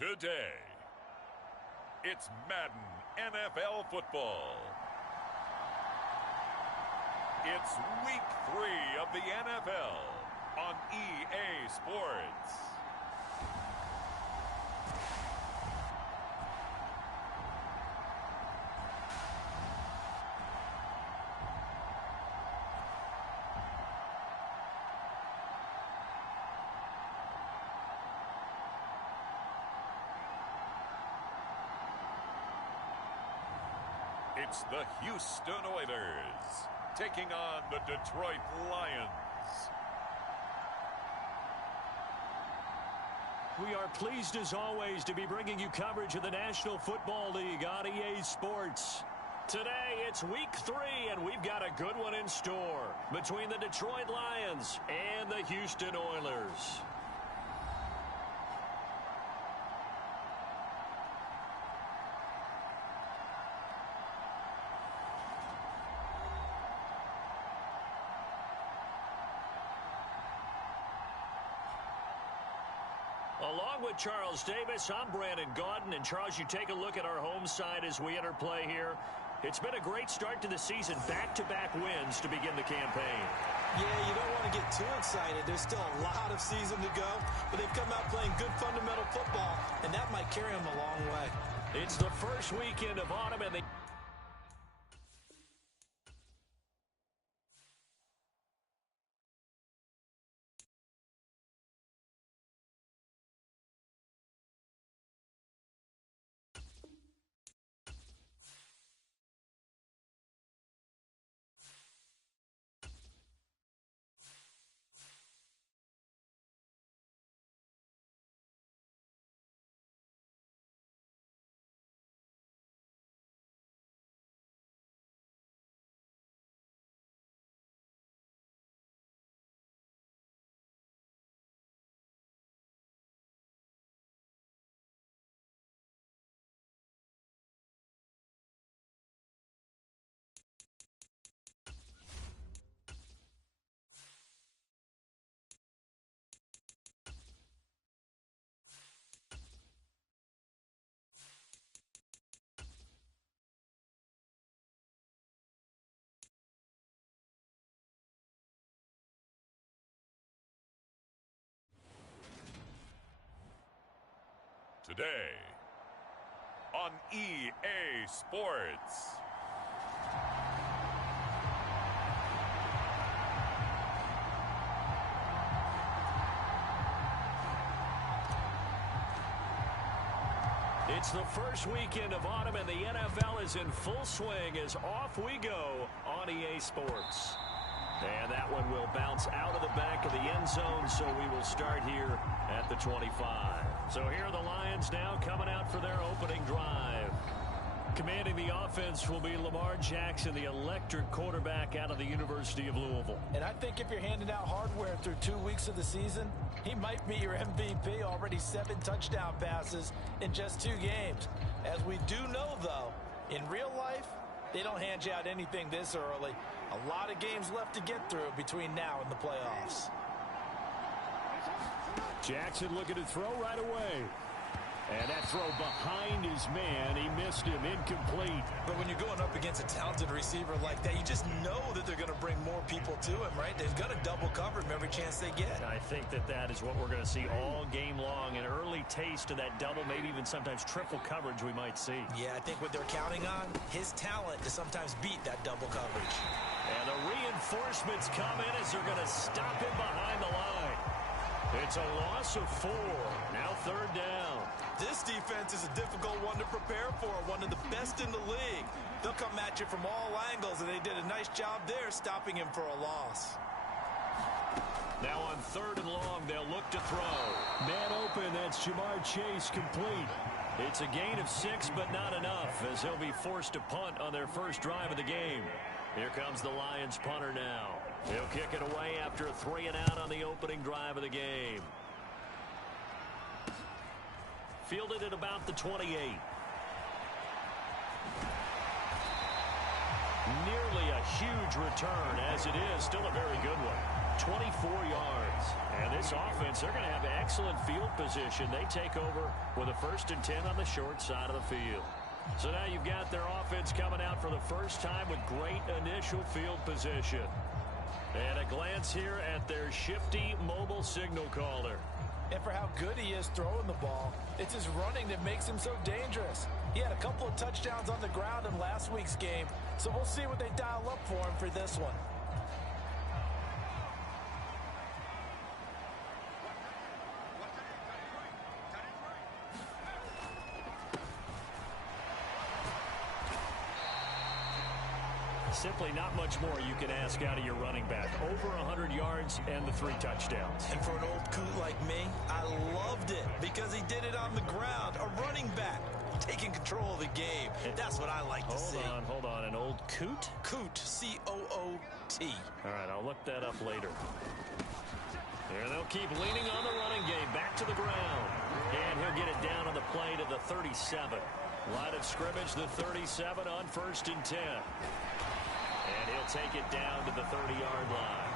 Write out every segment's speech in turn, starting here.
Today, it's Madden NFL football. It's week 3 of the NFL on EA Sports. It's the Houston Oilers taking on the Detroit Lions. We are pleased as always to be bringing you coverage of the National Football League on EA Sports. Today it's week 3 and we've got a good one in store between the Detroit Lions and the Houston Oilers. Along with Charles Davis, I'm Brandon Gaudin. And Charles, you take a look at our home side as we enter play here. It's been a great start to the season. Back-to-back wins to begin the campaign. Yeah, you don't want to get too excited. There's still a lot of season to go. But they've come out playing good fundamental football, and that might carry them a long way. It's the first weekend of autumn, and they... Today on EA Sports. It's the first weekend of autumn, and the NFL is in full swing as off we go on EA Sports. And that one will bounce out of the back of the end zone, so we will start here at the 25. So here are the Lions now coming out for their opening drive. Commanding the offense will be Lamar Jackson, the electric quarterback out of the University of Louisville. And I think if you're handing out hardware through 2 weeks of the season, he might be your MVP. Already 7 touchdown passes in just 2 games. As we do know, though, in real life, they don't hand you out anything this early. A lot of games left to get through between now and the playoffs. Jackson looking to throw right away. And that throw behind his man, he missed him, incomplete. But when you're going up against a talented receiver like that, you just know that they're going to bring more people to him, right? They've got to double cover him every chance they get. I think that is what we're going to see all game long. An early taste of that double, maybe even sometimes triple coverage we might see. Yeah, I think what they're counting on, his talent to sometimes beat that double coverage. And the reinforcements come in as they're going to stop him behind the line. It's a loss of 4. Now 3rd down. This defense is a difficult one to prepare for, one of the best in the league. They'll come at you from all angles, and they did a nice job there stopping him for a loss. Now on 3rd and long, they'll look to throw. Man open, that's Ja'Marr Chase complete. It's a gain of 6, but not enough, as he'll be forced to punt on their first drive of the game. Here comes the Lions punter now. He'll kick it away after a 3 and out on the opening drive of the game. Fielded at about the 28. Nearly a huge return, as it is still a very good one. 24 yards. And this offense, they're going to have excellent field position. They take over with a 1st and 10 on the short side of the field. So now you've got their offense coming out for the first time with great initial field position. And a glance here at their shifty mobile signal caller. And for how good he is throwing the ball, it's his running that makes him so dangerous. He had a couple of touchdowns on the ground in last week's game, so we'll see what they dial up for him for this one. Simply not much more you can ask out of your running back. Over 100 yards and the 3 touchdowns. And for an old coot like me, I loved it because he did it on the ground. A running back taking control of the game. That's what I like to see. Hold on. An old coot? Coot, C-O-O-T. All right, I'll look that up later. There, they'll keep leaning on the running game. Back to the ground. And he'll get it down on the play to the 37. Line of scrimmage, the 37 on 1st and 10. And he'll take it down to the 30-yard line.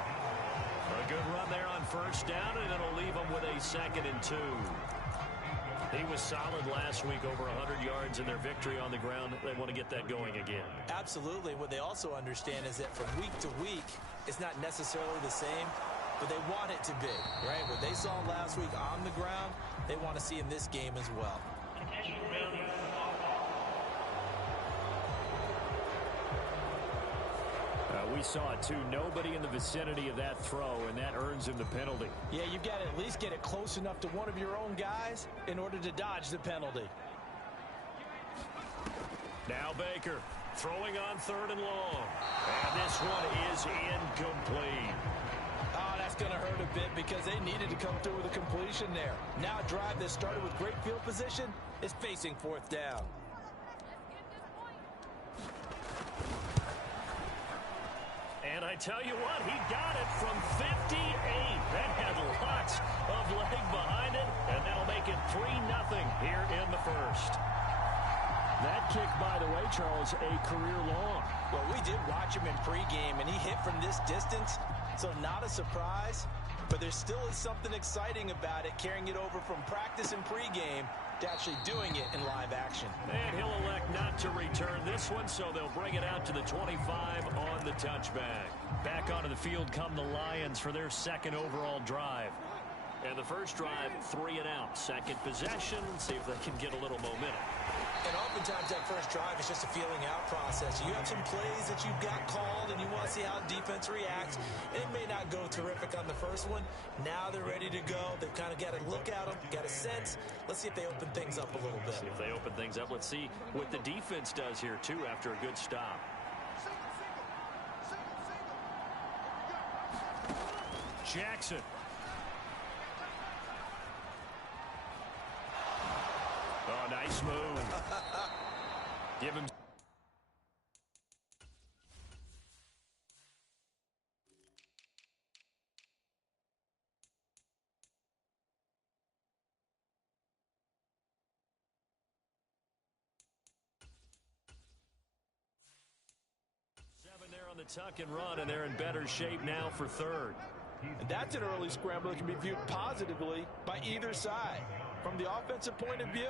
A good run there on 1st down, and it'll leave him with a 2nd and 2. He was solid last week, over 100 yards in their victory on the ground. They want to get that going again. Absolutely. What they also understand is that from week to week, it's not necessarily the same, but they want it to be, right? What they saw last week on the ground, they want to see in this game as well. We saw it too. Nobody in the vicinity of that throw, and that earns him the penalty. Yeah, you've got to at least get it close enough to one of your own guys in order to dodge the penalty. Now Baker throwing on 3rd and long. And this one is incomplete. Oh, that's going to hurt a bit because they needed to come through with a completion there. Now a drive that started with great field position is facing 4th down. And I tell you what, he got it from 58. That had lots of leg behind it, and that'll make it 3-0 here in the 1st. That kick, by the way, Charles, a career long. Well, we did watch him in pregame, and he hit from this distance, so not a surprise. But there still is something exciting about it, carrying it over from practice and pregame to actually doing it in live action. And he'll elect not to return this one, so they'll bring it out to the 25 on the touchback. Back onto the field come the Lions for their 2nd overall drive. And the first drive, 3 and out. 2nd possession, see if they can get a little momentum. And oftentimes that first drive is just a feeling out process. You have some plays that you've got called and you want to see how defense reacts. It may not go terrific on the first one. Now they're ready to go. They've kind of got to look at them, got a sense. Let's see if they open things up a little bit. See if they open things up. Let's see what the defense does here, too, after a good stop. Jackson. Oh, nice move. Give him. Seven there on the tuck and run, and they're in better shape now for 3rd. And that's an early scramble that can be viewed positively by either side. From the offensive point of view,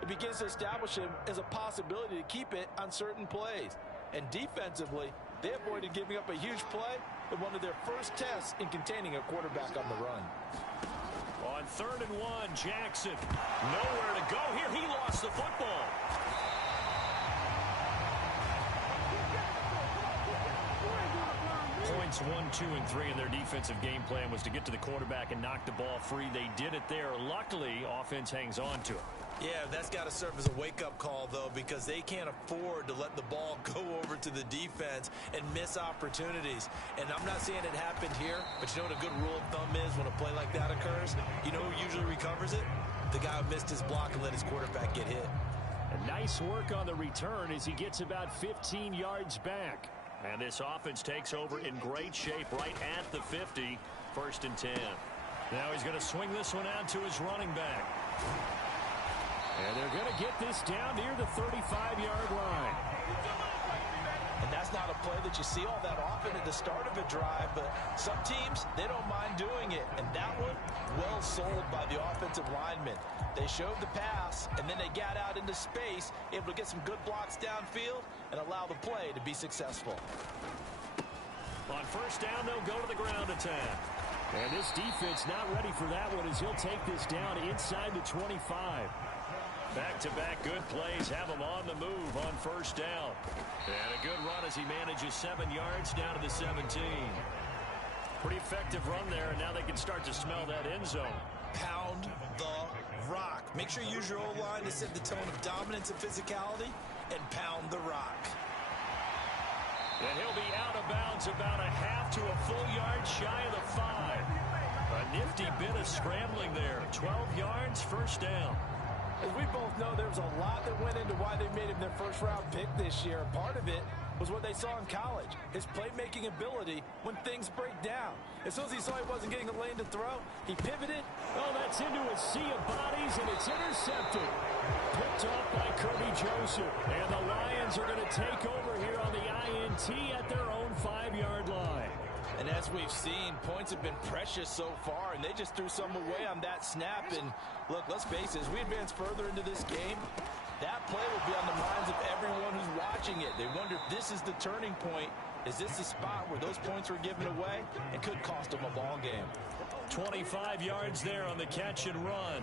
it begins to establish him as a possibility to keep it on certain plays. And defensively, they avoided giving up a huge play in one of their first tests in containing a quarterback on the run. On 3rd and 1, Jackson. Nowhere to go here. He lost the football. Points 1, 2, and 3 in their defensive game plan was to get to the quarterback and knock the ball free. They did it there. Luckily, offense hangs on to it. Yeah, that's got to serve as a wake-up call, though, because they can't afford to let the ball go over to the defense and miss opportunities. And I'm not saying it happened here, but you know what a good rule of thumb is when a play like that occurs? You know who usually recovers it? The guy who missed his block and let his quarterback get hit. And nice work on the return as he gets about 15 yards back. And this offense takes over in great shape right at the 50, 1st and 10. Now he's going to swing this one out to his running back. And they're going to get this down near the 35-yard line. And that's not a play that you see all that often at the start of a drive, but some teams, they don't mind doing it. And that one, well sold by the offensive lineman. They showed the pass, and then they got out into space, able to get some good blocks downfield and allow the play to be successful. On first down, they'll go to the ground attack. And this defense not ready for that one as he'll take this down inside the 25. Back-to-back good plays have him on the move on first down. And a good run as he manages 7 yards down to the 17. Pretty effective run there, and now they can start to smell that end zone. Pound the rock. Make sure you use your O-line to set the tone of dominance and physicality, and pound the rock. And he'll be out of bounds about a half to a full yard shy of the 5. A nifty bit of scrambling there. 12 yards, first down. As we both know, there was a lot that went into why they made him their first-round pick this year. Part of it was what they saw in college, his playmaking ability when things break down. As soon as he saw he wasn't getting a lane to throw, he pivoted. Oh, that's into a sea of bodies, and it's intercepted. Picked off by Kirby Joseph. And the Lions are going to take over here on the INT at their own 5-yard line. And as we've seen, points have been precious so far, and they just threw some away on that snap. And look, let's face it, as we advance further into this game, that play will be on the minds of everyone who's watching it. They wonder if this is the turning point. Is this the spot where those points were given away and could cost them a ball game? 25 yards there on the catch and run.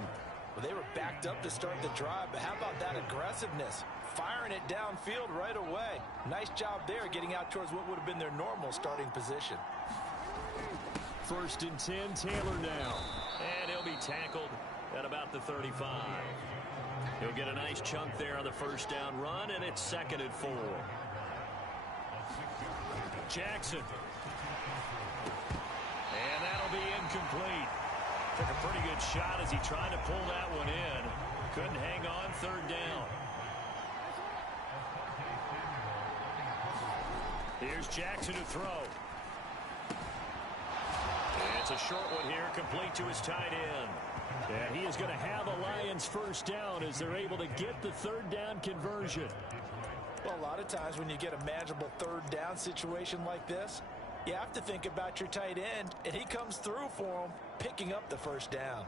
Well, they were backed up to start the drive, but how about that aggressiveness? Firing it downfield right away. Nice job there getting out towards what would have been their normal starting position. First and 10, Taylor now. And he'll be tackled at about the 35. He'll get a nice chunk there on the first down run, and it's 2nd and 4. Jackson. And that'll be incomplete. Took a pretty good shot as he tried to pull that one in. Couldn't hang on, 3rd down. Here's Jackson to throw. And it's a short one here, complete to his tight end. And he is going to have a Lions first down as they're able to get the 3rd down conversion. Well, a lot of times when you get a manageable 3rd down situation like this, you have to think about your tight end, and he comes through for him, picking up the first down.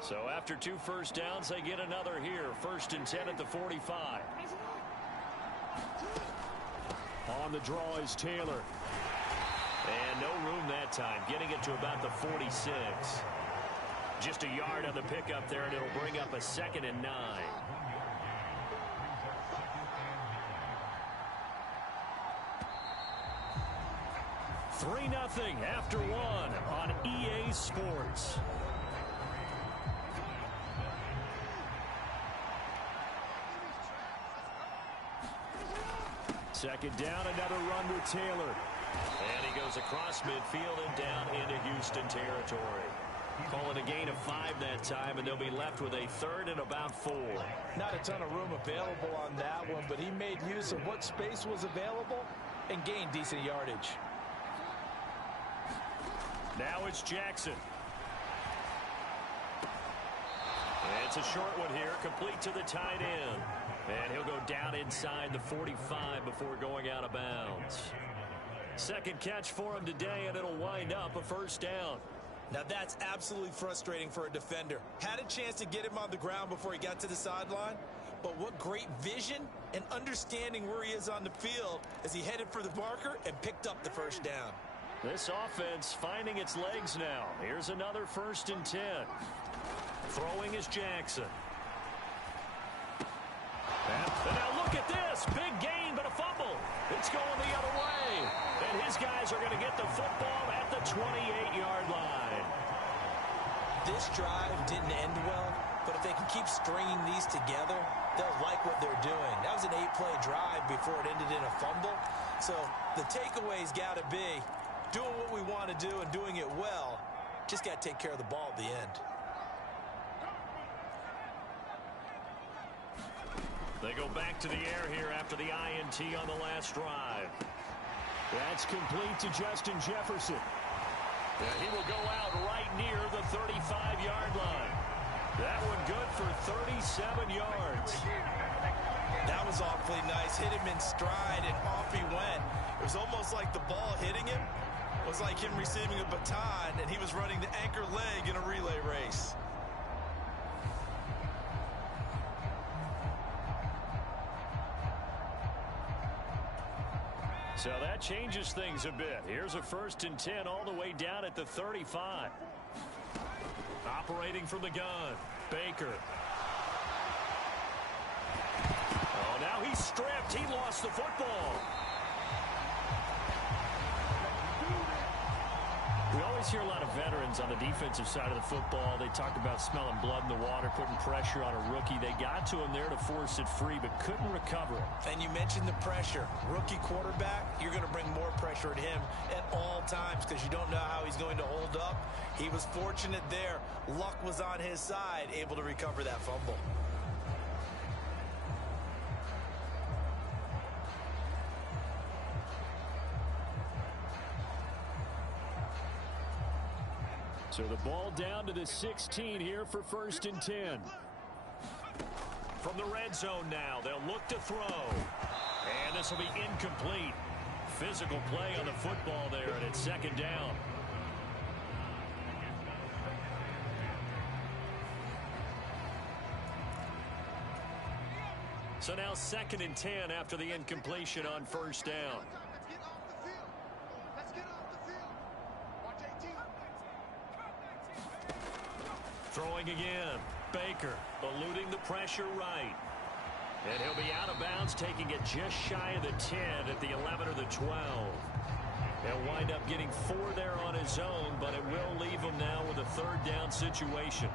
So after 2 first downs, they get another here. 1st and 10 at the 45. On the draw is Taylor. And no room that time, getting it to about the 46. Just a yard on the pickup there, and it'll bring up a 2nd and 9. $3-0 after 1 on EA Sports. Second down, another run with Taylor. And he goes across midfield and down into Houston territory. Call it a gain of 5 that time, and they'll be left with a 3rd and about 4. Not a ton of room available on that one, but he made use of what space was available and gained decent yardage. Now it's Jackson. And it's a short one here, complete to the tight end. And he'll go down inside the 45 before going out of bounds. 2nd catch for him today, and it'll wind up a first down. Now that's absolutely frustrating for a defender. Had a chance to get him on the ground before he got to the sideline, but what great vision and understanding where he is on the field as he headed for the marker and picked up the first down. This offense finding its legs now. Here's another 1st and 10. Throwing is Jackson. And now look at this. Big gain, but a fumble. It's going the other way. And his guys are going to get the football at the 28-yard line. This drive didn't end well, but if they can keep stringing these together, they'll like what they're doing. That was an 8-play drive before it ended in a fumble. So the takeaway's got to be doing what we want to do and doing it well. Just got to take care of the ball at the end. They go back to the air here after the INT on the last drive. That's complete to Justin Jefferson. And he will go out right near the 35-yard line. That one good for 37 yards. That was off Awfully nice. Hit him in stride, and off he went. It was almost like the ball hitting him was like him receiving a baton, and he was running the anchor leg in a relay race. So that changes things a bit. Here's a 1st and 10 all the way down at the 35. Operating from the gun, Baker. Oh, now he's stripped. He lost the football. We always hear a lot of veterans on the defensive side of the football. They talk about smelling blood in the water, putting pressure on a rookie. They got to him there to force it free, but couldn't recover it. And you mentioned the pressure. Rookie quarterback, you're going to bring more pressure at him at all times because you don't know how he's going to hold up. He was fortunate there. Luck was on his side, able to recover that fumble. So the ball down to the 16 here for 1st and 10. From the red zone now, they'll look to throw. And this will be incomplete. Physical play on the football there, and it's 2nd down. So now 2nd and 10 after the incompletion on 1st down. Throwing again. Baker eluding the pressure right. And he'll be out of bounds, taking it just shy of the 10 at the 11 or the 12. He'll wind up getting 4 there on his own, but it will leave him now with a 3rd down situation.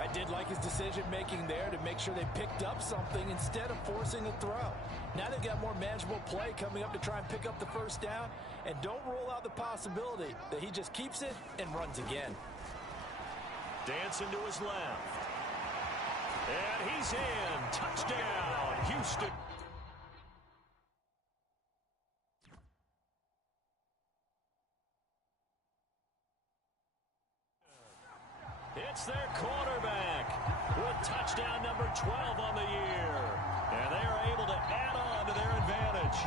I did like his decision-making there to make sure they picked up something instead of forcing a throw. Now they've got more manageable play coming up to try and pick up the 1st down, and don't rule out the possibility that he just keeps it and runs again. Dancing to his left. And he's in. Touchdown, Houston. It's their quarterback with touchdown number 12 on the year. And they are able to add on to their advantage.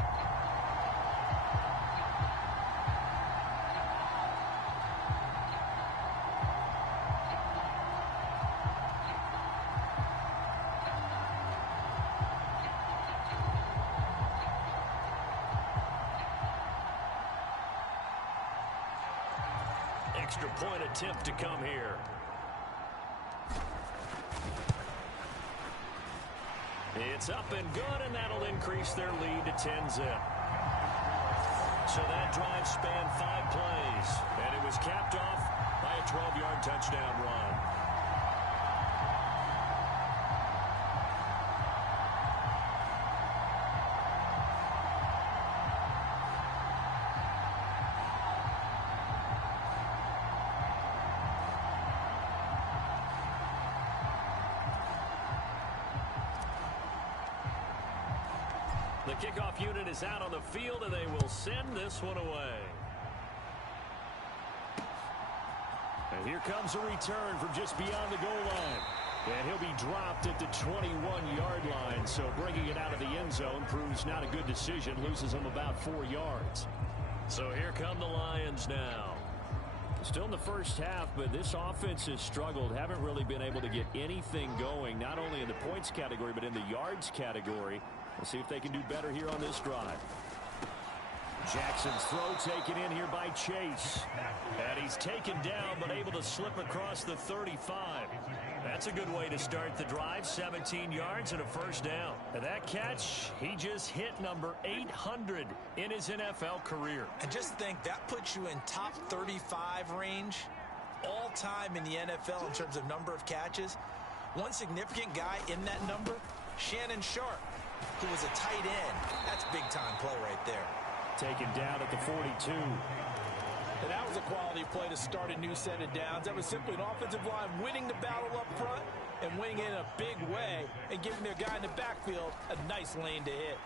Extra point attempt to come here. It's up and good, and that'll increase their lead to 10-zip. So that drive spanned 5 plays, and it was capped off by a 12-yard touchdown run. The kickoff unit is out on the field, and they will send this one away. And here comes a return from just beyond the goal line. And he'll be dropped at the 21-yard line, so bringing it out of the end zone proves not a good decision, loses him about 4 yards. So here come the Lions now. Still in the first half, but this offense has struggled. Haven't really been able to get anything going, not only in the points category, but in the yards category. We'll see if they can do better here on this drive. Jackson's throw taken in here by Chase. And he's taken down, but able to slip across the 35. That's a good way to start the drive. 17 yards and a 1st down. And that catch, he just hit number 800 in his NFL career. And just think, that puts you in top 35 range all time in the NFL in terms of number of catches. One significant guy in that number, Shannon Sharpe, who was a tight end. That's big-time play right there. Taken down at the 42. And that was a quality play to start a new set of downs. That was simply an offensive line winning the battle up front and winning it in a big way and giving their guy in the backfield a nice lane to hit.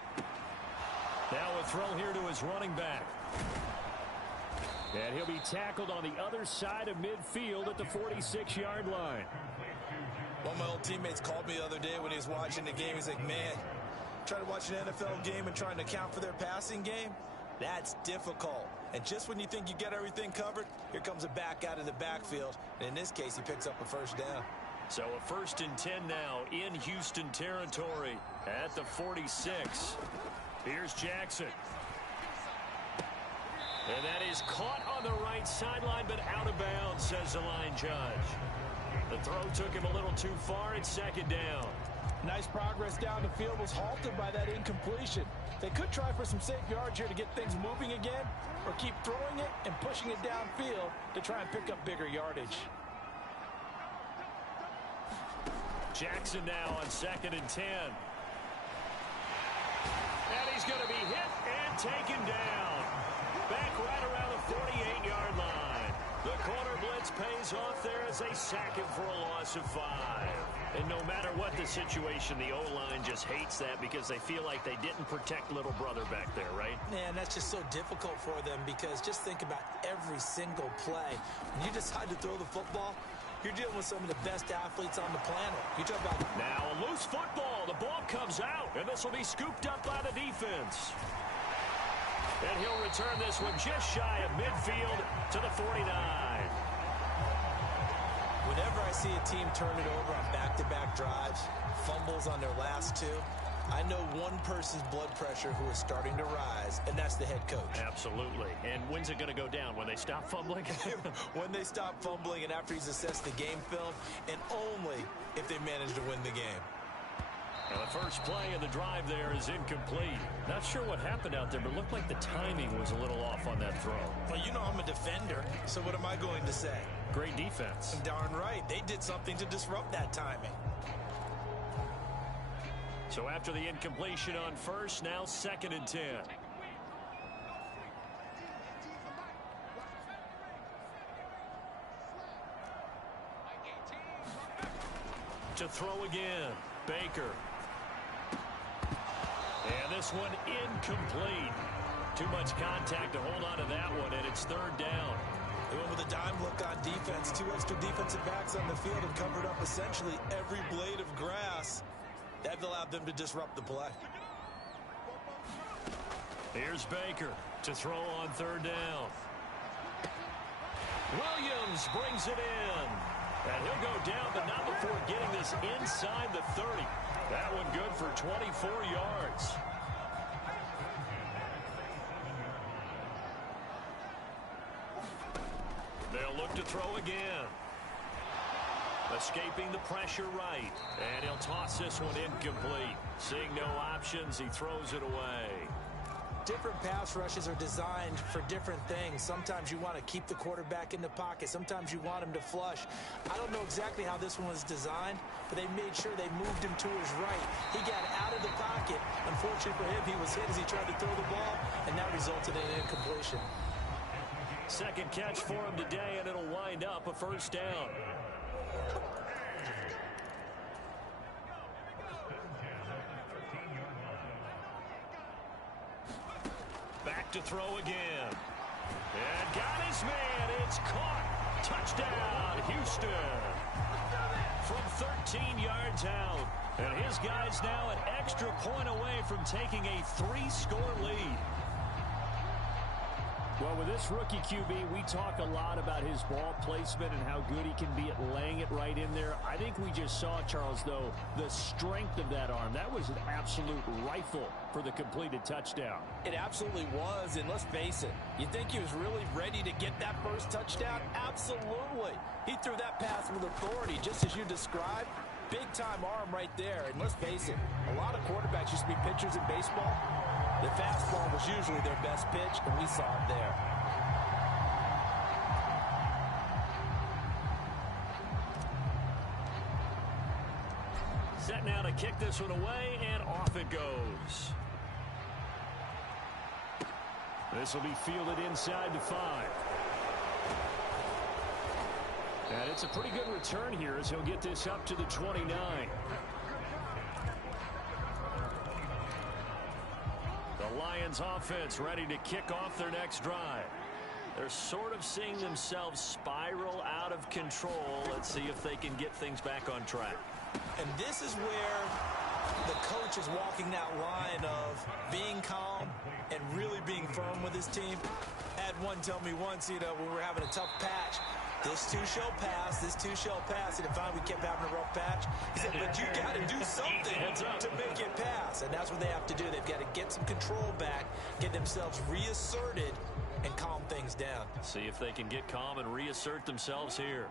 Now a throw here to his running back. And he'll be tackled on the other side of midfield at the 46-yard line. One of my old teammates called me the other day when he was watching the game. He's like, man, Try to watch an NFL game and trying to account for their passing game? That's difficult. And just when you think you get everything covered, here comes a back out of the backfield. And in this case, he picks up a first down. So a 1st and 10 now in Houston territory at the 46. Here's Jackson. And that is caught on the right sideline, but out of bounds, says the line judge. The throw took him a little too far. It's 2nd down. Nice progress down the field was halted by that incompletion. They could try for some safe yards here to get things moving again, or keep throwing it and pushing it downfield to try and pick up bigger yardage. Jackson now on 2nd and 10. And he's going to be hit and taken down. Back right around the 48-yard line. The corner blitz pays off there as they sack him for a loss of 5. And no matter what the situation, the O-line just hates that because they feel like they didn't protect little brother back there, right? Man, that's just so difficult for them because just think about every single play. When you decide to throw the football, you're dealing with some of the best athletes on the planet. You talk about... Now a loose football. The ball comes out, and this will be scooped up by the defense. And he'll return this one just shy of midfield to the 49. Whenever I see a team turn it over on back-to-back drives, fumbles on their last 2, I know one person's blood pressure who is starting to rise, and that's the head coach. Absolutely. And when's it going to go down? When they stop fumbling? When they stop fumbling and after he's assessed the game film, and only if they manage to win the game. Now the first play of the drive there is incomplete. Not sure what happened out there, but it looked like the timing was a little off on that throw. Well, you know I'm a defender, so what am I going to say? Great defense. Darn right. They did something to disrupt that timing. So after the incompletion on first, now 2nd and 10. To throw again, Baker. And this one incomplete. Too much contact to hold on to that one, and it's 3rd down. They went with a dime look on defense. 2 extra defensive backs on the field and covered up essentially every blade of grass. That allowed them to disrupt the play. Here's Baker to throw on 3rd down. Williams brings it in. And he'll go down, but not before getting this inside the 30. That one good for 24 yards. They'll look to throw again. Escaping the pressure right. And he'll toss this one incomplete. Seeing no options, he throws it away. Different pass rushes are designed for different things. Sometimes you want to keep the quarterback in the pocket. Sometimes you want him to flush. I don't know exactly how this one was designed, but they made sure they moved him to his right. He got out of the pocket. Unfortunately for him, he was hit as he tried to throw the ball, and that resulted in an incompletion. Second catch for him today, and it'll wind up a 1st down. Back to throw again. And got his man. It's caught. Touchdown, Houston. From 13 yards out. And his guys now an extra point away from taking a 3-score lead. Well, with this rookie QB, we talk a lot about his ball placement and how good he can be at laying it right in there. I think we just saw, Charles, though, the strength of that arm. That was an absolute rifle for the completed touchdown. It absolutely was, and let's face it, you think he was really ready to get that first touchdown? Absolutely. He threw that pass with authority, just as you described. Big-time arm right there, and let's face it, a lot of quarterbacks used to be pitchers in baseball. The fastball was usually their best pitch, and we saw it there. Set now to kick this one away, and off it goes. This will be fielded inside the 5. And it's a pretty good return here as he'll get this up to the 29. The Lions offense ready to kick off their next drive. They're sort of seeing themselves spiral out of control. Let's see if they can get things back on track. And this is where The coach is walking that line of being calm and really being firm with his team. I had one tell me once, when we were having a tough patch, this too shall pass, this too shall pass. And if we kept having a rough patch, he said, but you got to do something to make it pass. And that's what they have to do. They've got to get some control back, get themselves reasserted, and calm things down. See if they can get calm and reassert themselves here.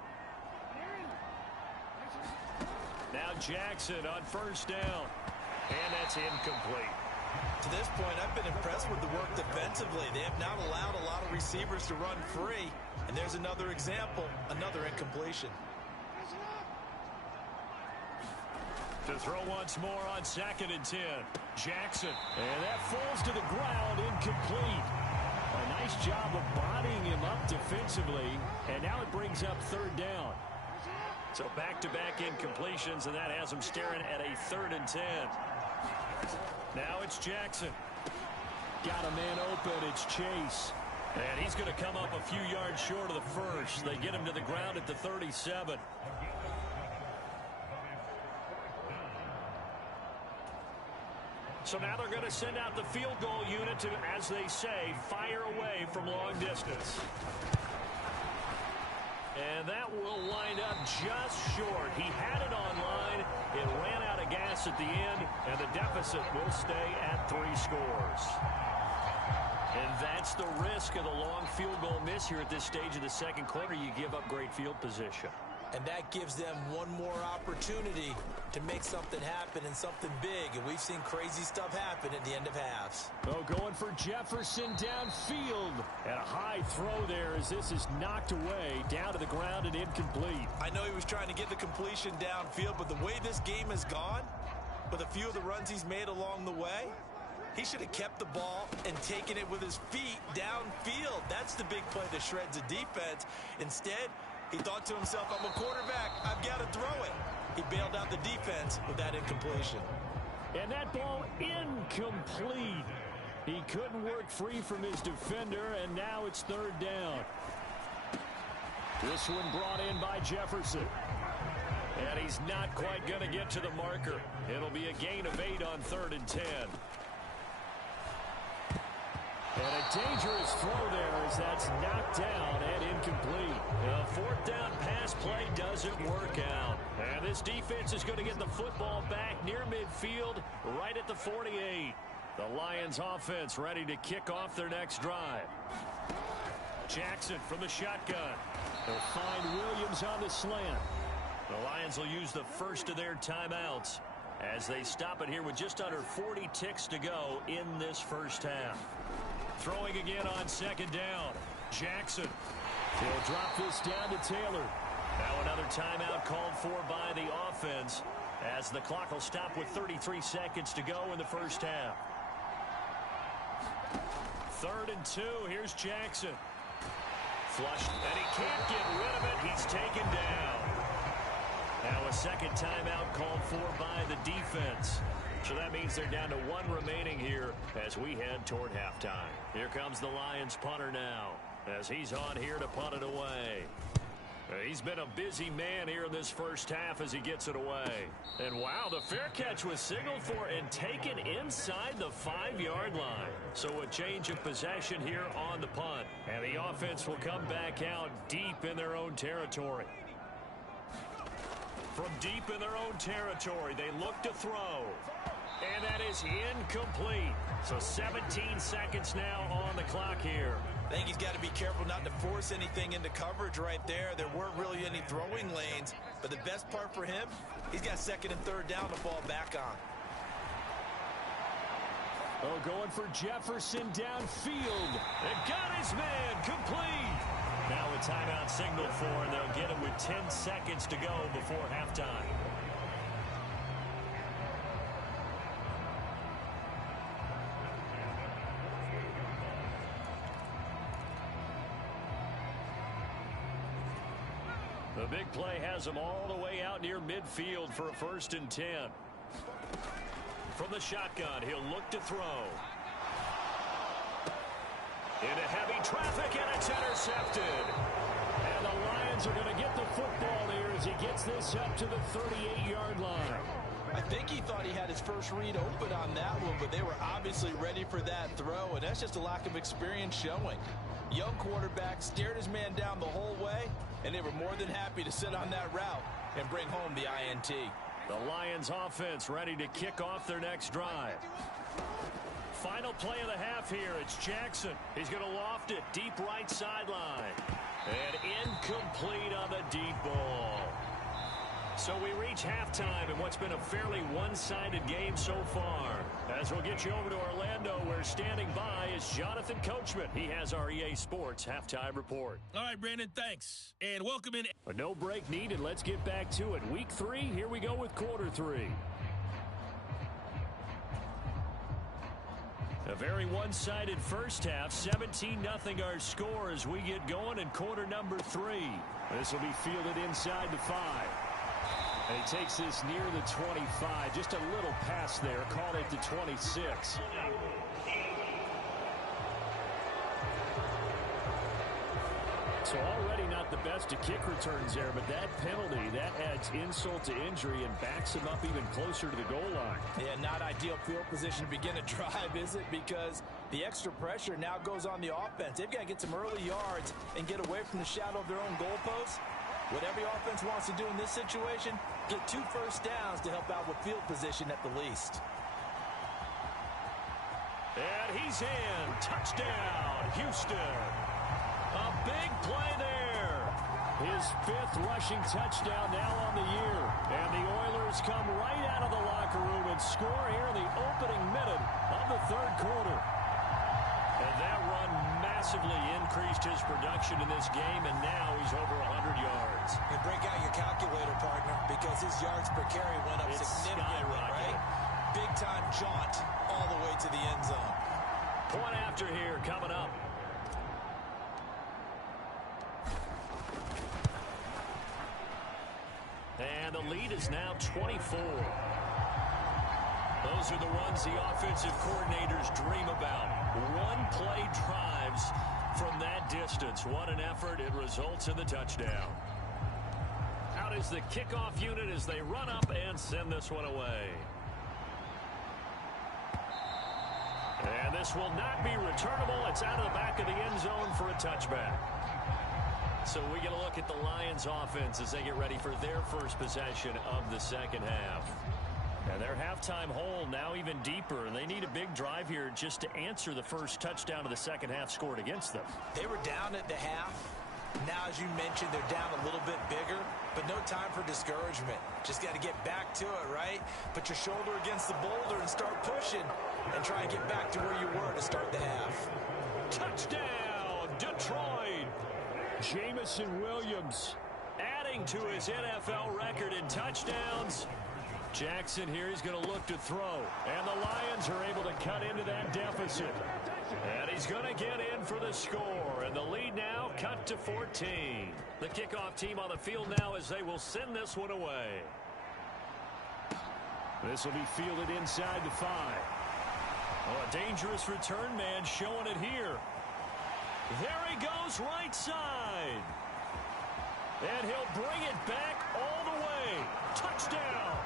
Now Jackson on first down. And that's incomplete. To this point, I've been impressed with the work defensively. They have not allowed a lot of receivers to run free. And there's another example, another incompletion. To throw once more on 2nd and 10. Jackson. And that falls to the ground, incomplete. A nice job of bodying him up defensively. And now it brings up 3rd down. So back-to-back incompletions, and that has him staring at a 3rd and 10. Now it's Jackson. Got a man open. It's Chase. And he's going to come up a few yards short of the first. They get him to the ground at the 37. So now they're going to send out the field goal unit to, as they say, fire away from long distance. And that will wind up just short. He had it on line. It ran out of gas at the end, and the deficit will stay at 3 scores. And that's the risk of the long field goal miss here at this stage of the 2nd quarter. You give up great field position. And that gives them one more opportunity to make something happen and something big. And we've seen crazy stuff happen at the end of halves. Oh, going for Jefferson downfield. And a high throw there as this is knocked away, down to the ground and incomplete. I know he was trying to get the completion downfield, but the way this game has gone, with a few of the runs he's made along the way, he should have kept the ball and taken it with his feet downfield. That's the big play that shreds the defense. Instead, he thought to himself, I'm a quarterback, I've got to throw it. He bailed out the defense with that incompletion. And that ball incomplete. He couldn't work free from his defender, and now it's 3rd down. This one brought in by Jefferson. And he's not quite going to get to the marker. It'll be a gain of 8 on 3rd and 10. And a dangerous throw there as that's knocked down and incomplete. A 4th down pass play doesn't work out. And this defense is going to get the football back near midfield, right at the 48. The Lions offense ready to kick off their next drive. Jackson from the shotgun. They'll find Williams on the slant. The Lions will use the first of their timeouts as they stop it here with just under 40 ticks to go in this first half. Throwing again on 2nd down. Jackson. He'll drop this down to Taylor. Now another timeout called for by the offense as the clock will stop with 33 seconds to go in the first half. 3rd and 2. Here's Jackson. Flushed, and he can't get rid of it. He's taken down. Now a 2nd timeout called for by the defense. So that means they're down to 1 remaining here as we head toward halftime. Here comes the Lions punter now as he's on here to punt it away. He's been a busy man here in this first half as he gets it away. And wow, the fair catch was signaled for and taken inside the 5-yard line. So a change of possession here on the punt. And the offense will come back out deep in their own territory. From deep in their own territory, they look to throw. And that is incomplete. So 17 seconds now on the clock here. I think he's got to be careful not to force anything into coverage right there. There weren't really any throwing lanes. But the best part for him, he's got 2nd and 3rd down to fall back on. Oh, going for Jefferson downfield. And got his man complete. Now a timeout signal for, and they'll get it with 10 seconds to go before halftime. The big play has him all the way out near midfield for a 1st and 10. From the shotgun, he'll look to throw. Into heavy traffic, and it's intercepted. And the Lions are going to get the football there as he gets this up to the 38-yard line. I think he thought he had his first read open on that one, but they were obviously ready for that throw, and that's just a lack of experience showing. Young quarterback stared his man down the whole way, and they were more than happy to sit on that route and bring home the INT. The Lions offense ready to kick off their next drive. Final play of the half here. It's Jackson. He's going to loft it deep right sideline. And incomplete on the deep ball. So we reach halftime in what's been a fairly one-sided game so far. As we'll get you over to Orlando, where standing by is Jonathan Coachman. He has our EA Sports halftime report. All right, Brandon, thanks. And welcome in. A no break needed. Let's get back to it. Week 3, here we go with quarter 3. A very one-sided first half. 17-0 our score as we get going in quarter number 3. This will be fielded inside the 5. And he takes this near the 25. Just a little pass there. Call it the 26. So already not the best of kick returns there, but that penalty, that adds insult to injury and backs him up even closer to the goal line. Yeah, not ideal field position to begin a drive, is it? Because the extra pressure now goes on the offense. They've got to get some early yards and get away from the shadow of their own goalposts. What every offense wants to do in this situation, get 2 first downs to help out with field position at the least. And he's in. Touchdown, Houston. A big play there. His 5th rushing touchdown now on the year. And the Oilers come right out of the locker room and score here in the opening minute of the 3rd quarter. And that run massively increased his production in this game, and now he's over 100 yards. And break out your calculator, partner, because his yards per carry went up significantly, right? Big-time jaunt all the way to the end zone. Point after here coming up. And the lead is now 24. Those are the runs the offensive coordinators dream about. One-play drives from that distance. What an effort. It results in the touchdown. Out is the kickoff unit as they run up and send this one away. And this will not be returnable. It's out of the back of the end zone for a touchback. So we get a look at the Lions offense as they get ready for their first possession of the second half. And their halftime hole now even deeper, and they need a big drive here just to answer the first touchdown of the second half scored against them. They were down at the half. Now, as you mentioned, they're down a little bit bigger, but no time for discouragement. Just got to get back to it, right? Put your shoulder against the boulder and start pushing and try and get back to where you were to start the half. Touchdown, Detroit! Jameson Williams adding to his NFL record in touchdowns. Jackson here, he's going to look to throw. And the Lions are able to cut into that deficit. And he's going to get in for the score. And the lead now cut to 14. The kickoff team on the field now as they will send this one away. This will be fielded inside the 5. Oh, a dangerous return man showing it here. There he goes right side. And he'll bring it back all the way. Touchdown.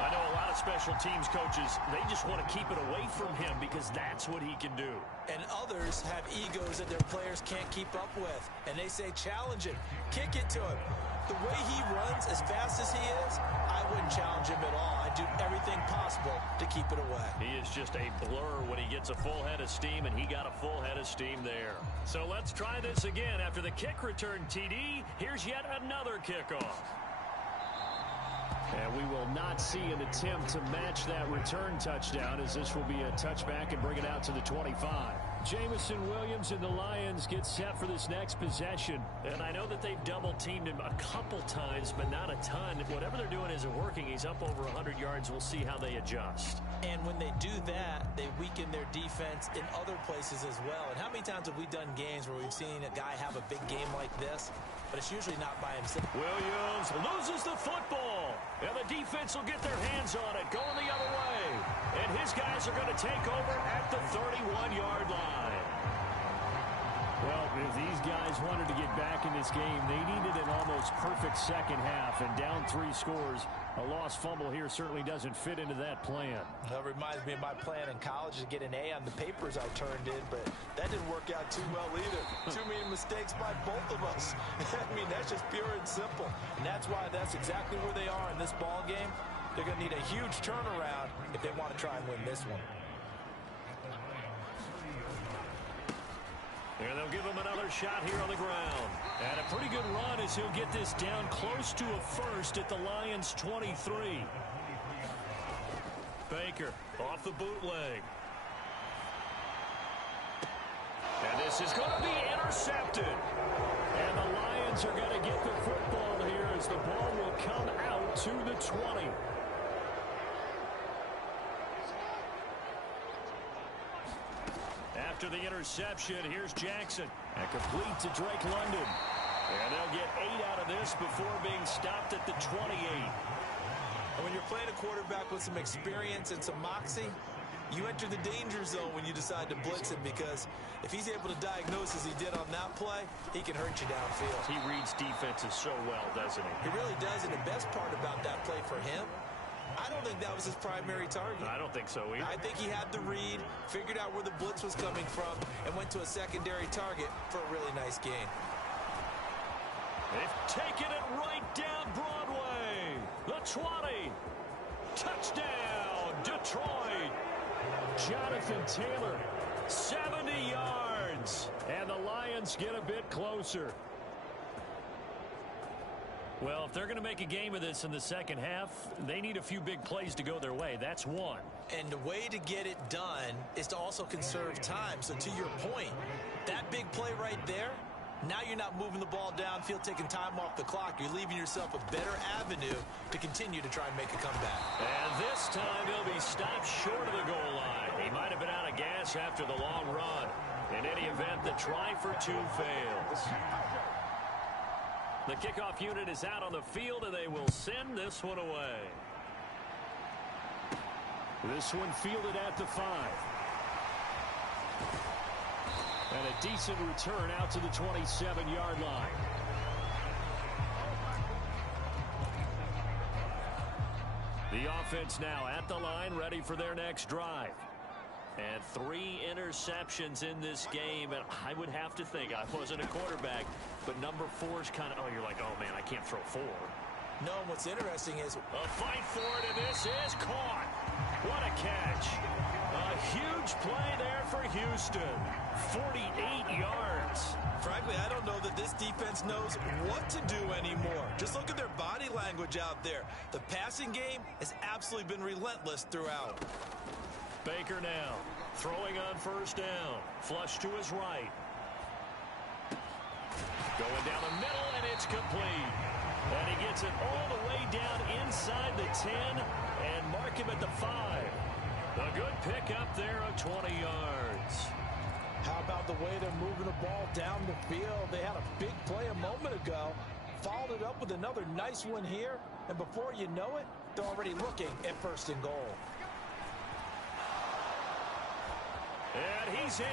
I know a lot of special teams coaches, they just want to keep it away from him because that's what he can do. And others have egos that their players can't keep up with. And they say, challenge him, kick it to him. The way he runs, as fast as he is, I wouldn't challenge him at all. I'd do everything possible to keep it away. He is just a blur when he gets a full head of steam, and he got a full head of steam there. So let's try this again. After the kick return TD, here's yet another kickoff. And we will not see an attempt to match that return touchdown, as this will be a touchback and bring it out to the 25. Jameson Williams and the Lions get set for this next possession. And I know that they've double-teamed him a couple times, but not a ton. Whatever they're doing isn't working. He's up over 100 yards. We'll see how they adjust. And when they do that, they weaken their defense in other places as well. And how many times have we done games where we've seen a guy have a big game like this, but it's usually not by himself? Williams loses the football. And the defense will get their hands on it, going the other way. And his guys are going to take over at the 31-yard line. Well, If these guys wanted to get back in this game, they needed an almost perfect second half. And down 3 scores, a lost fumble here certainly doesn't fit into that plan. That reminds me of my plan in college to get an A on the papers I turned in, but that didn't work out too well either. Too many mistakes by both of us. I mean, that's just pure and simple. And that's why that's exactly where they are in this ball game. They're going to need a huge turnaround if they want to try and win this one. And they'll give him another shot here on the ground. And a pretty good run as he'll get this down close to a first at the Lions' 23. Baker off the bootleg. And this is going to be intercepted. And the Lions are going to get the football here as the ball will come out to the 20. After the interception, here's Jackson. And complete to Drake London. And they'll get 8 out of this before being stopped at the 28. And when you're playing a quarterback with some experience and some moxie, you enter the danger zone when you decide to blitz him, because if he's able to diagnose as he did on that play, he can hurt you downfield. He reads defenses so well, doesn't he? He really does, and the best part about that play for him, I don't think that was his primary target. I don't think so either. I think he had the read, figured out where the blitz was coming from, and went to a secondary target for a really nice gain. They've taken it right down Broadway. The 20. Touchdown, Detroit. Jonathan Taylor, 70 yards. And the Lions get a bit closer. Well, if they're going to make a game of this in the second half, they need a few big plays to go their way. That's one. And the way to get it done is to also conserve time. So to your point, that big play right there, now you're not moving the ball downfield, taking time off the clock. You're leaving yourself a better avenue to continue to try and make a comeback. And this time he'll be stopped short of the goal line. He might have been out of gas after the long run. In any event, the try for 2 fails. The kickoff unit is out on the field, and they will send this one away. This one fielded at the 5. And a decent return out to the 27-yard line. The offense now at the line, ready for their next drive. And 3 interceptions in this game, and I would have to think, I wasn't a quarterback, but number 4's kind of, you're like, oh man, I can't throw 4. No, what's interesting is a fight for it, and this is caught. What a catch. A huge play there for Houston. 48 yards. Frankly, I don't know that this defense knows what to do anymore. Just look at their body language out there. The passing game has absolutely been relentless throughout. Baker now throwing on first down. Flush to his right. Going down the middle, and it's complete. And he gets it all the way down inside the 10 and mark him at the 5. A good pickup there of 20 yards. How about the way they're moving the ball down the field? They had a big play a moment ago, followed it up with another nice one here, and before you know it, they're already looking at first and goal. And he's in.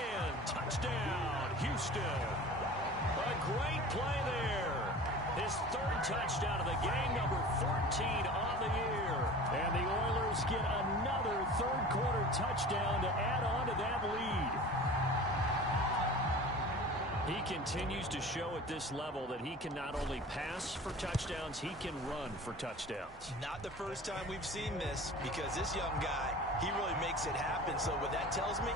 Touchdown, Houston. A great play there. His 3rd touchdown of the game, number 14 on the year. And the Oilers get another 3rd quarter touchdown to add on to that lead. He continues to show at this level that he can not only pass for touchdowns, he can run for touchdowns. Not the first time we've seen this, because this young guy, he really makes it happen. So what that tells me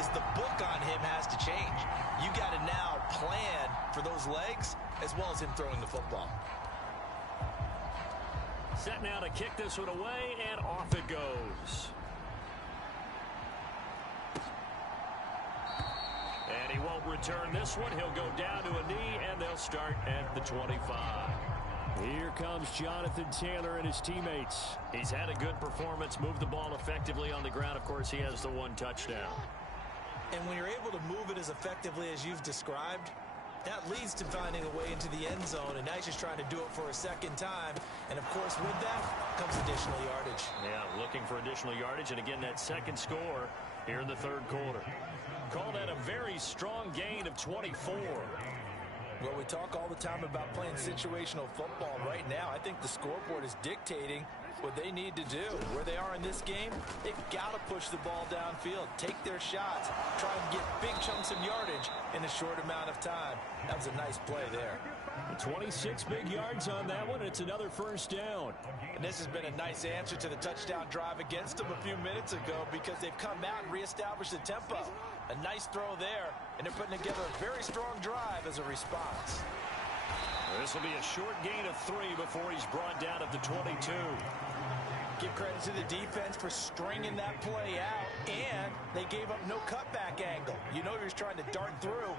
is the book on him has to change. You got to now plan for those legs as well as him throwing the football. Set now to kick this one away, and off it goes. And he won't return this one. He'll go down to a knee, and they'll start at the 25. Here comes Jonathan Taylor and his teammates. He's had a good performance, moved the ball effectively on the ground. Of course, he has the 1 touchdown. And when you're able to move it as effectively as you've described, that leads to finding a way into the end zone, and now he's just trying to do it for a second time. And, of course, with that comes additional yardage. Yeah, looking for additional yardage, and again, that second score here in the 3rd quarter. Call that a very strong gain of 24. Well, we talk all the time about playing situational football. Right now, I think the scoreboard is dictating what they need to do. Where they are in this game, they've got to push the ball downfield, take their shots, try and get big chunks of yardage in a short amount of time. That was a nice play there. 26 big yards on that one. It's another first down. And this has been a nice answer to the touchdown drive against them a few minutes ago because they've come out and reestablished the tempo. A nice throw there, and they're putting together a very strong drive as a response. This will be a short gain of 3 before he's brought down at the 22. Give credit to the defense for stringing that play out, and they gave up no cutback angle. You know he was trying to dart through.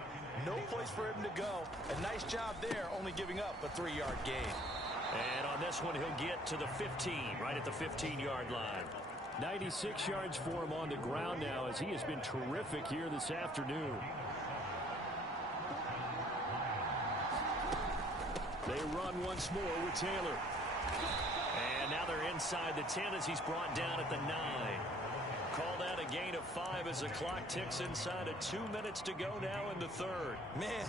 No place for him to go. A nice job there, only giving up a 3-yard gain. And on this one, he'll get to the 15, right at the 15-yard line. 96 yards for him on the ground now as he has been terrific here this afternoon. They run once more with Taylor. And now they're inside the 10 as he's brought down at the 9. Call that a gain of 5 as the clock ticks inside of 2 minutes to go now in the third. Man,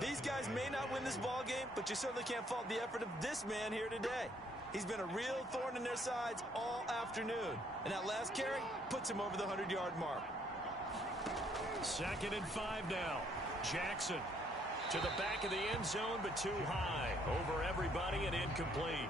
these guys may not win this ball game, but you certainly can't fault the effort of this man here today. He's been a real thorn in their sides all afternoon. And that last carry puts him over the 100-yard mark. 2nd and 5 now. Jackson to the back of the end zone, but too high. Over everybody and incomplete.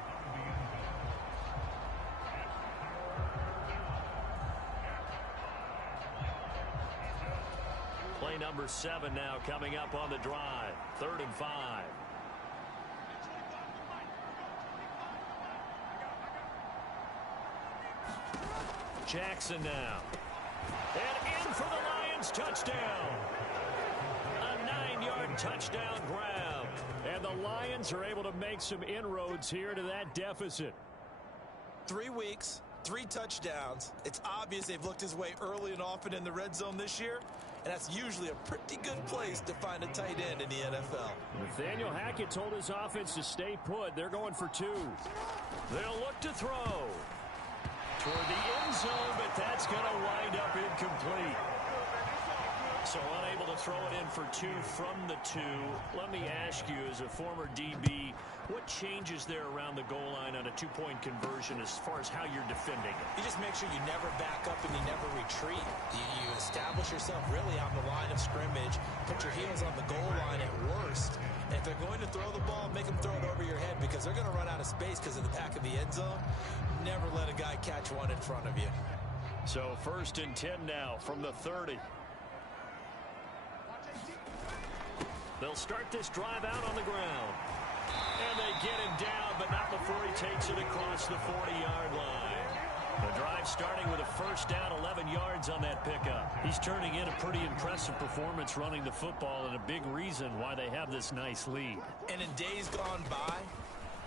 Play number 7 now coming up on the drive. 3rd and 5. Jackson now. And in for the Lions, touchdown. A 9-yard touchdown grab. And the Lions are able to make some inroads here to that deficit. 3 weeks, 3 touchdowns. It's obvious they've looked his way early and often in the red zone this year. And that's usually a pretty good place to find a tight end in the NFL. Nathaniel Hackett told his offense to stay put. They're going for 2. They'll look to throw toward the end zone, but that's going to wind up incomplete. So unable to throw it in for 2 from the 2. Let me ask you, as a former DB, what changes there around the goal line on a 2-point conversion as far as how you're defending it? You just make sure you never back up and you never retreat. You establish yourself really on the line of scrimmage, put your heels on the goal line at worst. And if they're going to throw the ball, make them throw it over your head because they're going to run out of space because of the back of the end zone. Never let a guy catch one in front of you. So 1st and 10 now from the 30. They'll start this drive out on the ground. And they get him down, but not before he takes it across the 40-yard line. The drive starting with a first down, 11 yards on that pickup. He's turning in a pretty impressive performance running the football, and a big reason why they have this nice lead. And in days gone by,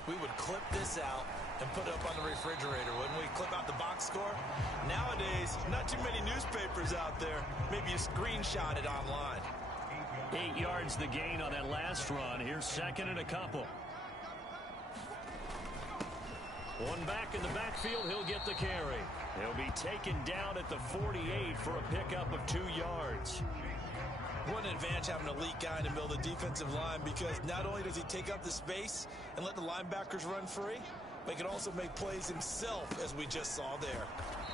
we would clip this out and put it up on the refrigerator, wouldn't we? Clip out the box score. Nowadays, not too many newspapers out there. Maybe you screenshot it online. 8 yards the gain on that last run. Here's 2nd and a couple. One back in the backfield, he'll get the carry. He'll be taken down at the 48 for a pickup of 2 yards. What an advantage having an elite guy in the middle of the defensive line, because not only does he take up the space and let the linebackers run free, but he can also make plays himself, as we just saw there.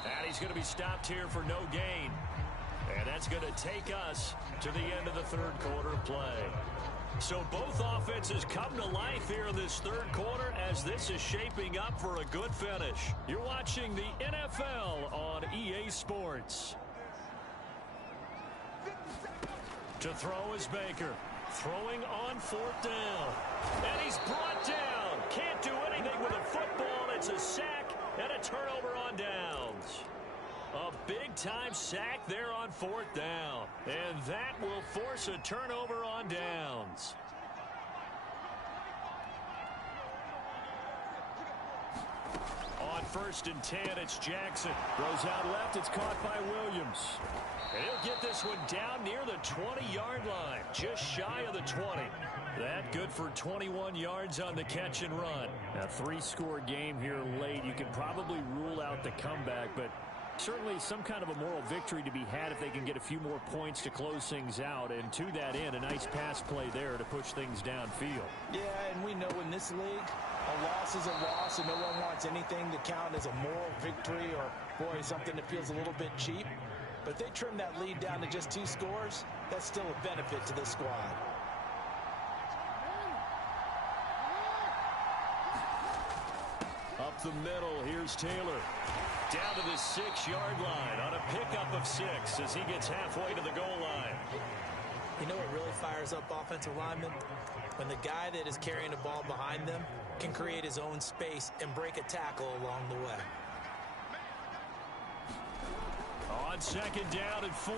And he's going to be stopped here for no gain. And that's going to take us to the end of the 3rd quarter play. So both offenses come to life here in this 3rd quarter as this is shaping up for a good finish. You're watching the NFL on EA Sports. To throw is Baker. Throwing on 4th down. And he's brought down. Can't do anything with a football. It's a sack and a turnover on downs. A big-time sack there on 4th down. And that will force a turnover on downs. On 1st and 10, it's Jackson. Goes out left. It's caught by Williams. And he'll get this one down near the 20-yard line, just shy of the 20. That good for 21 yards on the catch and run. A 3-score game here late. You could probably rule out the comeback, but Certainly some kind of a moral victory to be had if they can get a few more points to close things out. And to that end, a nice pass play there to push things downfield. Yeah, and we know in this league, a loss is a loss, and no one wants anything to count as a moral victory or, boy, something that feels a little bit cheap. But if they trim that lead down to just 2 scores, that's still a benefit to this squad. Up the middle, here's Taylor. Down to the 6-yard line on a pickup of 6 as he gets halfway to the goal line. You know what really fires up offensive linemen? When the guy that is carrying the ball behind them can create his own space and break a tackle along the way. On 2nd down and 4,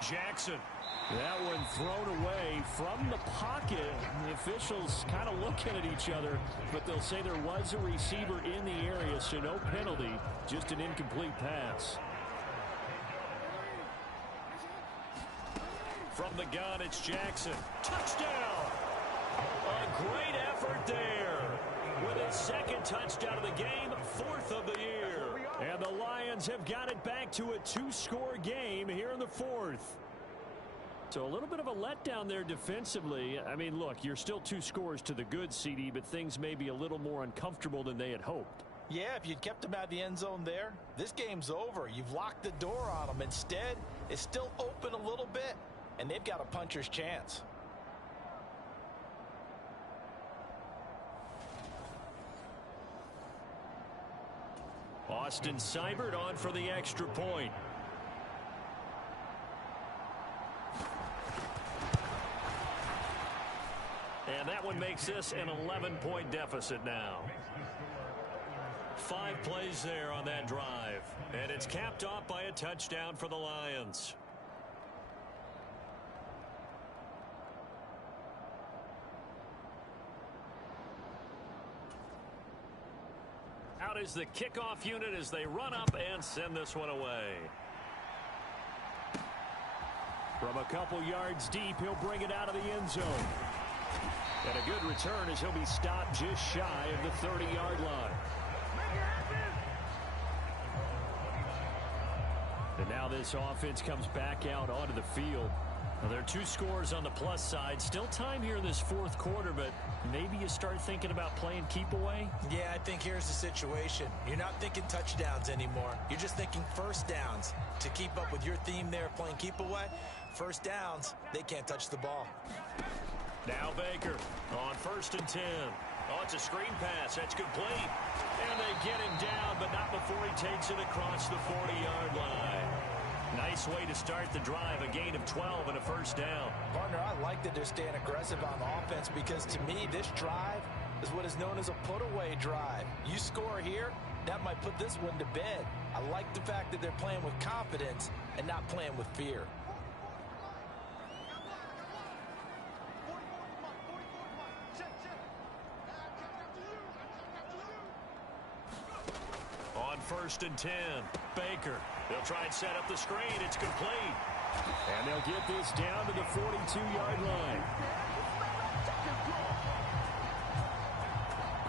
Jackson. That one thrown away from the pocket. The officials kind of looking at each other, but they'll say there was a receiver in the area, so no penalty, just an incomplete pass. From the gun, it's Jackson. Touchdown! A great effort there. With his 2nd touchdown of the game, 4th of the year. And the Lions have got it back to a 2-score game here in the 4th. So a little bit of a letdown there defensively. I mean, look, you're still 2 scores to the good, CD, but things may be a little more uncomfortable than they had hoped. Yeah, if you'd kept them out of the end zone there, this game's over. You've locked the door on them. Instead, it's still open a little bit, and they've got a puncher's chance. Austin Seibert on for the extra point. And that one makes this an 11-point deficit now. 5 plays there on that drive. And it's capped off by a touchdown for the Lions. Out is the kickoff unit as they run up and send this one away. From a couple yards deep, he'll bring it out of the end zone. And a good return as he'll be stopped just shy of the 30-yard line. And now this offense comes back out onto the field. Well, there are 2 scores on the plus side. Still time here in this 4th quarter, but maybe you start thinking about playing keep away? Yeah, I think here's the situation. You're not thinking touchdowns anymore. You're just thinking first downs. To keep up with your theme there, playing keep away, first downs, they can't touch the ball. Now Baker on 1st and 10. Oh, it's a screen pass. That's complete. And they get him down, but not before he takes it across the 40-yard line. Nice way to start the drive, a gain of 12 and a first down. Partner, I like that they're staying aggressive on offense because to me, this drive is what is known as a put-away drive. You score here, that might put this one to bed. I like the fact that they're playing with confidence and not playing with fear. On 1st and 10, Baker. They'll try and set up the screen. It's complete. And they'll get this down to the 42-yard line.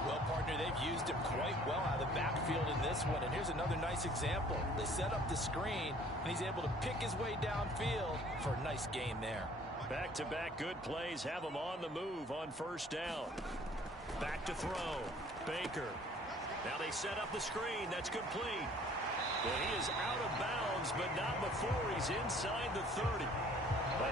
Well, partner, they've used him quite well out of the backfield in this one. And here's another nice example. They set up the screen, and he's able to pick his way downfield for a nice gain there. Back-to-back good plays have him on the move on 1st down. Back to throw. Baker. Now they set up the screen. That's complete. Well, he is out of bounds, but not before he's inside the 30.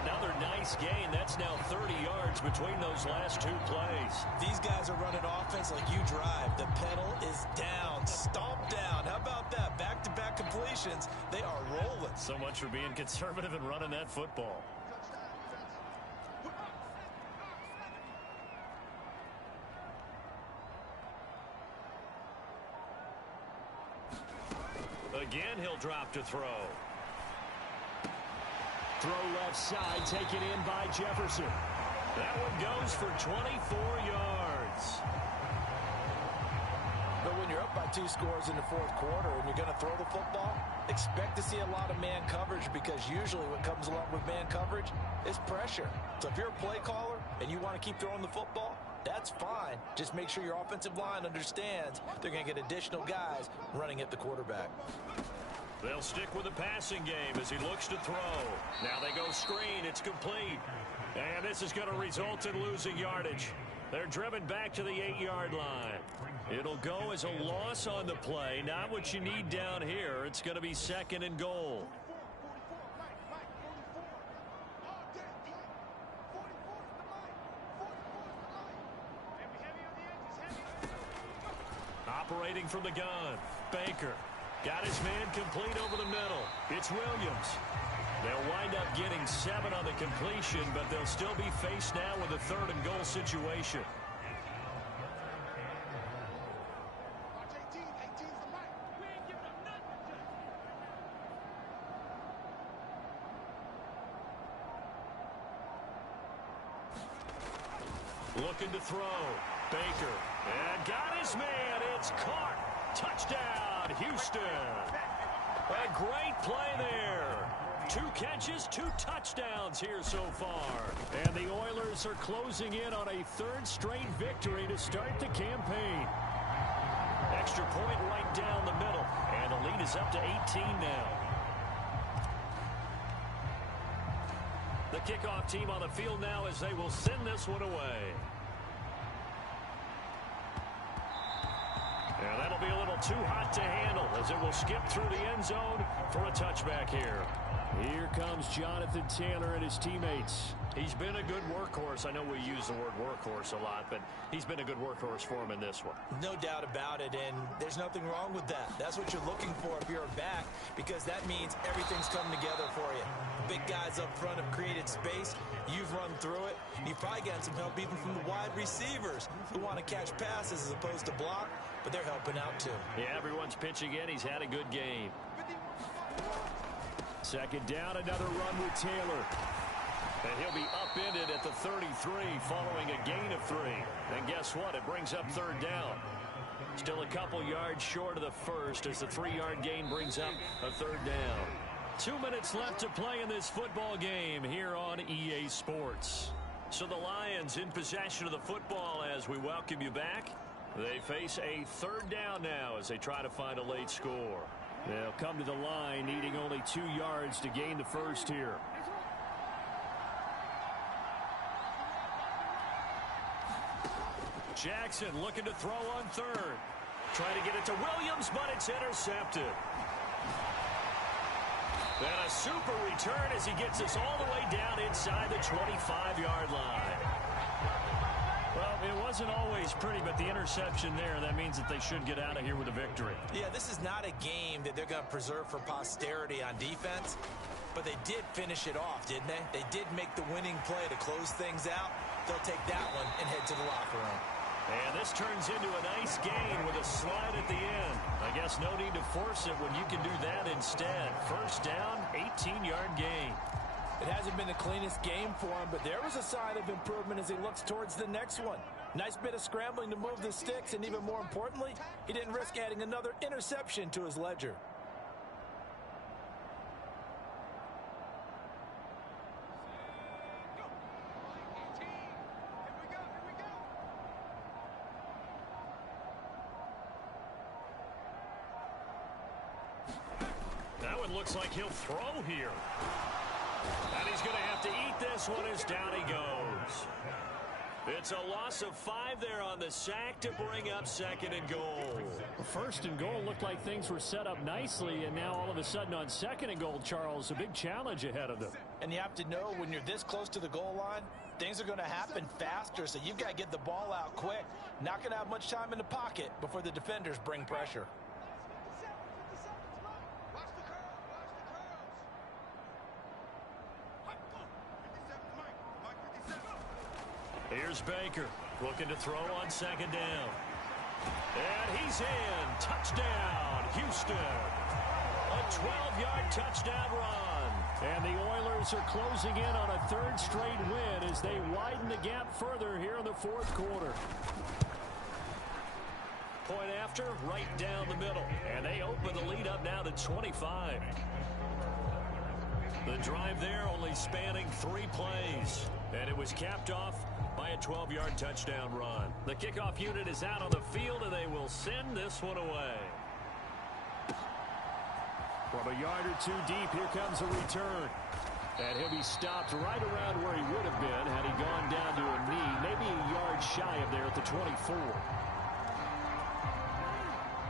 Another nice gain. That's now 30 yards between those last 2 plays. These guys are running offense like you drive. The pedal is down. Stomp down. How about that? Back-to-back completions. They are rolling. So much for being conservative and running that football. Again, he'll drop to throw. Throw left side, taken in by Jefferson. That one goes for 24 yards. But when you're up by 2 scores in the 4th quarter and you're going to throw the football, expect to see a lot of man coverage because usually what comes along with man coverage is pressure. So if you're a play caller and you want to keep throwing the football, that's fine. Just make sure your offensive line understands they're going to get additional guys running at the quarterback. They'll stick with the passing game as he looks to throw. Now they go screen. It's complete. And this is going to result in losing yardage. They're driven back to the 8-yard line. It'll go as a loss on the play. Not what you need down here. It's going to be 2nd and goal. Operating from the gun. Baker got his man complete over the middle. It's Williams. They'll wind up getting 7 on the completion, but they'll still be faced now with a 3rd and goal situation. Looking to throw. Baker. And got his man. It's caught. Touchdown, Houston. A great play there. 2 catches, 2 touchdowns here so far. And the Oilers are closing in on a 3rd straight victory to start the campaign. Extra point right down the middle. And the lead is up to 18 now. The kickoff team on the field now as they will send this one away. And that'll be a little too hot to handle as it will skip through the end zone for a touchback here. Here comes Jonathan Taylor and his teammates. He's been a good workhorse. I know we use the word workhorse a lot, but he's been a good workhorse for him in this one. No doubt about it, and there's nothing wrong with that. That's what you're looking for if you're a back, because that means everything's coming together for you. The big guys up front have created space. You've run through it. You've probably gotten some help even from the wide receivers who want to catch passes as opposed to block, but they're helping out too. Yeah, everyone's pitching in. He's had a good game. 2nd down, another run with Taylor. And he'll be upended at the 33 following a gain of 3. And guess what? It brings up 3rd down. Still a couple yards short of the first as the 3-yard gain brings up a 3rd down. 2 minutes left to play in this football game here on EA Sports. So the Lions in possession of the football as we welcome you back. They face a 3rd down now as they try to find a late score. They'll come to the line needing only 2 yards to gain the first here. Jackson looking to throw on 3rd. Trying to get it to Williams, but it's intercepted. And a super return as he gets us all the way down inside the 25-yard line. Well, it wasn't always pretty, but the interception there, that means that they should get out of here with a victory. Yeah, this is not a game that they're going to preserve for posterity on defense, but they did finish it off, didn't they? They did make the winning play to close things out. They'll take that one and head to the locker room. And this turns into a nice gain with a slide at the end. I guess no need to force it when you can do that instead. 1st down, 18-yard gain. It hasn't been the cleanest game for him, but there was a sign of improvement as he looks towards the next one. Nice bit of scrambling to move the sticks, and even more importantly, he didn't risk adding another interception to his ledger. That one looks like he'll throw here. And he's going to have to eat this one as down he goes. It's a loss of 5 there on the sack to bring up 2nd and goal. 1st and goal looked like things were set up nicely, and now all of a sudden on 2nd and goal, Charles, a big challenge ahead of them. And you have to know when you're this close to the goal line, things are going to happen faster, so you've got to get the ball out quick. Not going to have much time in the pocket before the defenders bring pressure. Here's Baker looking to throw on 2nd down. And he's in. Touchdown, Houston. A 12-yard touchdown run. And the Oilers are closing in on a 3rd straight win as they widen the gap further here in the 4th quarter. Point after, right down the middle. And they open the lead up now to 25. The drive there only spanning 3 plays. And it was capped off by a 12-yard touchdown run. The kickoff unit is out on the field, and they will send this one away. From a yard or two deep, here comes a return. And he'll be stopped right around where he would have been had he gone down to a knee, maybe a yard shy of there at the 24.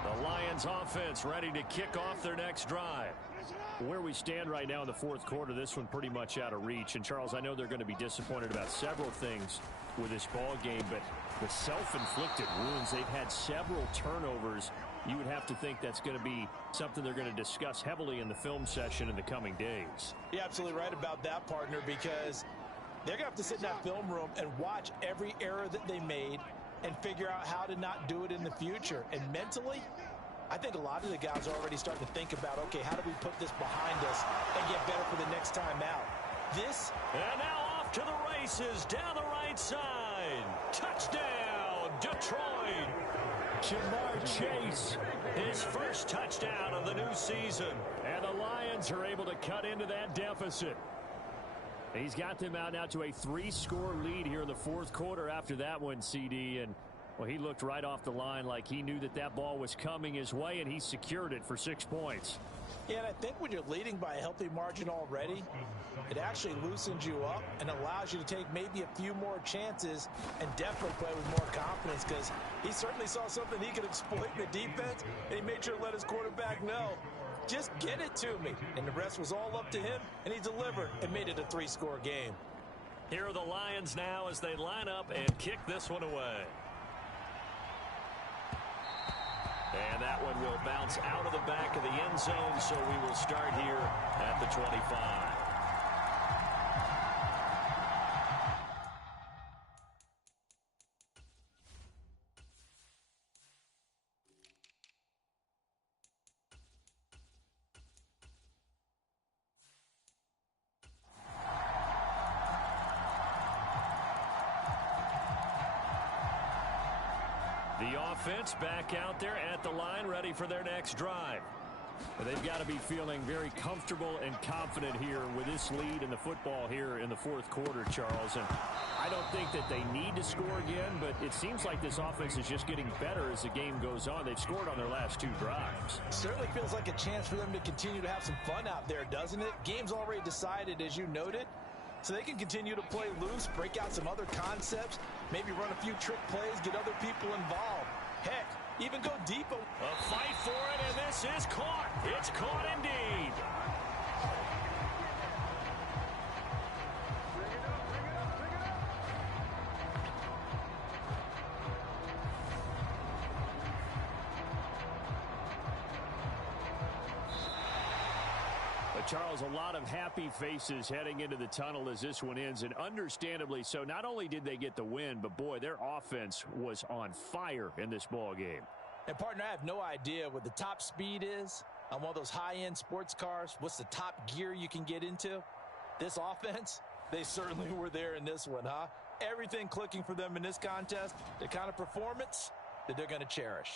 The Lions offense ready to kick off their next drive. Where we stand right now in the fourth quarter, this one pretty much out of reach. And, Charles, I know they're going to be disappointed about several things with this ball game, but the self-inflicted wounds, they've had several turnovers. You would have to think that's going to be something they're going to discuss heavily in the film session in the coming days. You're absolutely right about that, partner, because they're going to have to sit in that film room and watch every error that they made and figure out how to not do it in the future. And mentally, I think a lot of the guys are already starting to think about, okay, how do we put this behind us and get better for the next time out? And now off to the races down the right side. Touchdown, Detroit. Ja'Marr Chase, His first touchdown of the new season. and the Lions are able to cut into that deficit. He's got them out now to a 3-score lead here in the fourth quarter after that one, CD. And, well, he looked right off the line like he knew that that ball was coming his way, and he secured it for 6 points. Yeah, and I think when you're leading by a healthy margin already, it actually loosens you up and allows you to take maybe a few more chances and definitely play with more confidence, because he certainly saw something he could exploit in the defense, and he made sure to let his quarterback know, just get it to me. And the rest was all up to him, and he delivered and made it a 3-score game. Here are the Lions now as they line up and kick this one away. And that one will bounce out of the back of the end zone, so we will start here at the 25. The offense back out there at the line, ready for their next drive. They've got to be feeling very comfortable and confident here with this lead in the football here in the fourth quarter, Charles. And I don't think that they need to score again, but it seems like this offense is just getting better as the game goes on. They've scored on their last 2 drives. Certainly feels like a chance for them to continue to have some fun out there, doesn't it? Game's already decided, as you noted. So they can continue to play loose, break out some other concepts, maybe run a few trick plays, get other people involved. Heck, even go deep. A fight for it, and this is caught. It's caught indeed. Charles, a lot of happy faces heading into the tunnel as this one ends, and understandably so. Not only did they get the win, but, boy, their offense was on fire in this ball game. And, partner, I have no idea what the top speed is on one of those high-end sports cars. What's the top gear you can get into? This offense, they certainly were there in this one, huh? Everything clicking for them in this contest, the kind of performance that they're going to cherish.